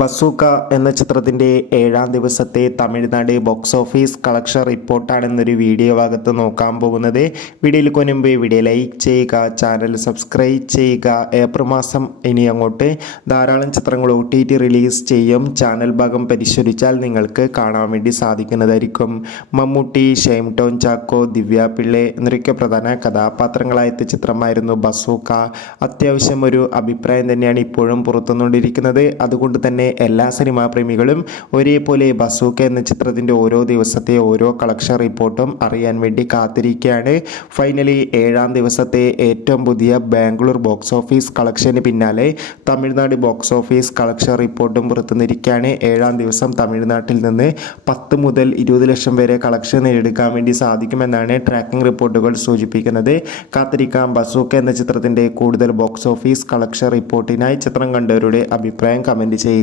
Bazooka എന്ന ചിത്രത്തിൻ്റെ 7ാം ദിവസത്തെ തമിഴ്നാട് ബോക്സ് ഓഫീസ് കളക്ഷൻ റിപ്പോർട്ടാണെന്നൊരു വീഡിയോ ഭാഗത്ത് നോക്കാൻ പോകുന്നത്. വീഡിയോയിൽ മുൻപ് വീഡിയോ ലൈക്ക് ചെയ്യുക, ചാനൽ സബ്സ്ക്രൈബ് ചെയ്യുക. ഏപ്രിൽ മാസം ഇനി അങ്ങോട്ട് ധാരാളം ചിത്രങ്ങൾ OTT റിലീസ് ചെയ്യും. ചാനൽ ഭാഗം പരിശോധിച്ചാൽ നിങ്ങൾക്ക് കാണാൻ വേണ്ടി സാധിക്കുന്നതായിരിക്കും. മമ്മൂട്ടി, ഷൈം ടോം ചാക്കോ, ദിവ്യ പിള്ളെ എന്നൊക്കെ പ്രധാന കഥാപാത്രങ്ങളായ ചിത്രമായിരുന്നു ബസൂക്ക. അത്യാവശ്യം ഒരു അഭിപ്രായം തന്നെയാണ് ഇപ്പോഴും പുറത്തുകൊണ്ടിരിക്കുന്നത്. അതുകൊണ്ട് തന്നെ എല്ലാ സിനിമാ പ്രേമികളും ഒരേപോലെ ബസൂക്ക എന്ന ചിത്രത്തിൻ്റെ ഓരോ ദിവസത്തെ ഓരോ കളക്ഷൻ റിപ്പോർട്ടും അറിയാൻ വേണ്ടി കാത്തിരിക്കുകയാണ്. ഫൈനലി 7ാം ദിവസത്തെ ഏറ്റവും പുതിയ ബാംഗ്ലൂർ ബോക്സ് ഓഫീസ് കളക്ഷന് പിന്നാലെ തമിഴ്നാട് ബോക്സ് ഓഫീസ് കളക്ഷൻ റിപ്പോർട്ടും പുറത്തുനിന്നിരിക്കുകയാണ്. 7ാം ദിവസം തമിഴ്നാട്ടിൽ നിന്ന് 10 മുതൽ 20 ലക്ഷം വരെ കളക്ഷൻ നേടിയെടുക്കാൻ വേണ്ടി സാധിക്കുമെന്നാണ് ട്രാക്കിംഗ് റിപ്പോർട്ടുകൾ സൂചിപ്പിക്കുന്നത്. കാത്തിരിക്കാം. ബസൂക്ക എന്ന ചിത്രത്തിൻ്റെ കൂടുതൽ ബോക്സ് ഓഫീസ് കളക്ഷൻ റിപ്പോർട്ടിനായി ചിത്രം കണ്ടവരുടെ അഭിപ്രായം കമൻറ്റ് ചെയ്യുക.